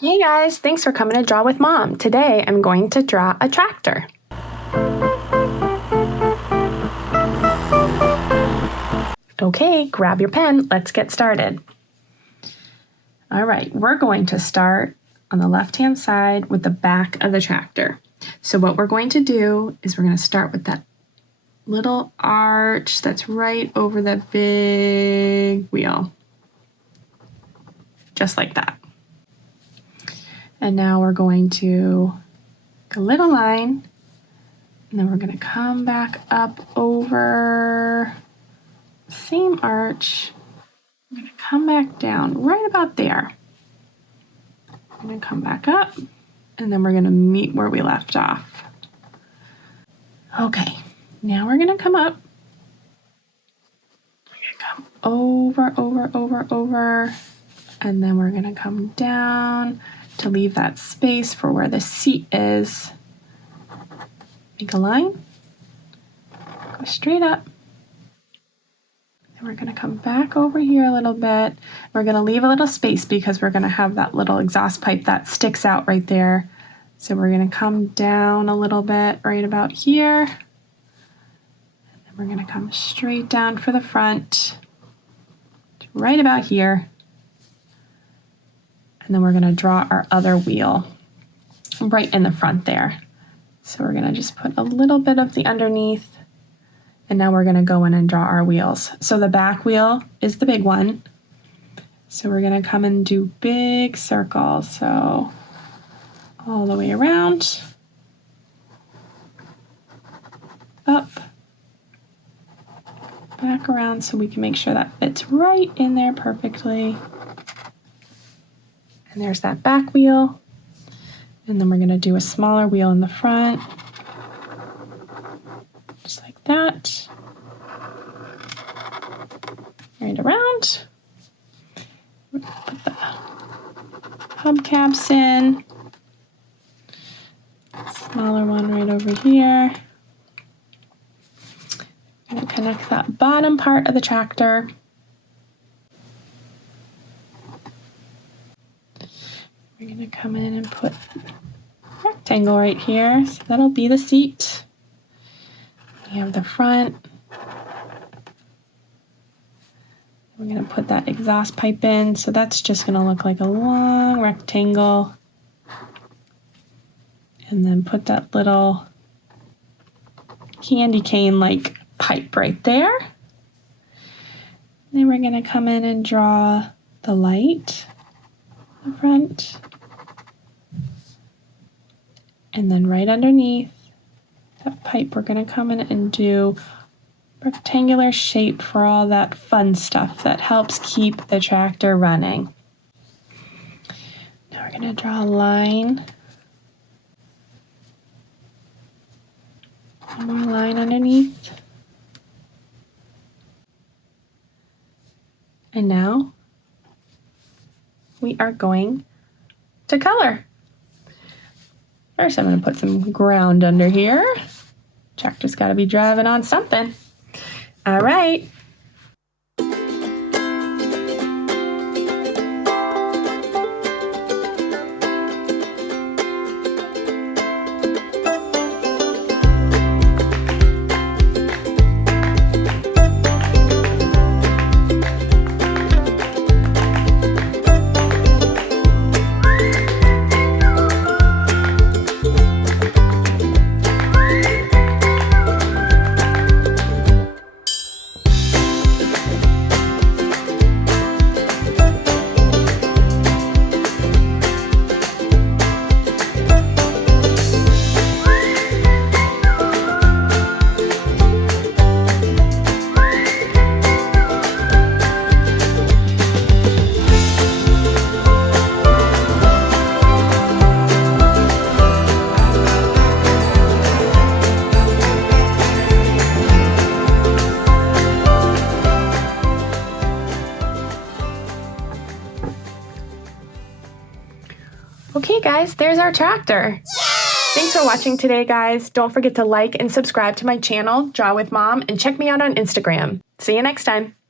Hey guys, thanks for coming to Draw with Mom. Today I'm going to draw a tractor. Okay, grab your pen, let's get started. All right, we're going to start on the left-hand side with the back of the tractor. So what we're going to do is we're going to start with that little arch that's right over the big wheel. Just like that. And now we're going to make a little line, and then we're going to come back up over the same arch. I'm going to come back down right about there. I'm going to come back up, and then we're going to meet where we left off. Okay, now we're going to come up. We're going to come over, and then we're going to come down to leave that space for where the seat is. Make a line, go straight up, and we're going to come back over here a little bit. We're going to leave a little space because we're going to have that little exhaust pipe that sticks out right there. So we're going to come down a little bit right about here, and then we're going to come straight down for the front, right about here. And then we're going to draw our other wheel right in the front there. So we're going to just put a little bit of the underneath, and now we're going to go in and draw our wheels. So the back wheel is the big one. So we're going to come and do big circles. So all the way around, up, back around, so we can make sure that fits right in there perfectly. And there's that back wheel. And then we're going to do a smaller wheel in the front. Just like that. Right around. Put the hubcaps in. Smaller one right over here. I'm going to connect that bottom part of the tractor. We're going to come in and put a rectangle right here. So that'll be the seat. We have the front. We're going to put that exhaust pipe in. So that's just going to look like a long rectangle. And then put that little candy cane-like pipe right there. Then we're going to come in and draw the light in the front. And then right underneath that pipe, we're going to come in and do a rectangular shape for all that fun stuff that helps keep the tractor running. Now we're going to draw a line. One more line underneath. And now we are going to color. First, I'm going to put some ground under here. Tractor's got to be driving on something. All right. Okay guys, there's our tractor. Yay! Thanks for watching today, guys. Don't forget to like and subscribe to my channel, Draw with Mom, and check me out on Instagram. See you next time.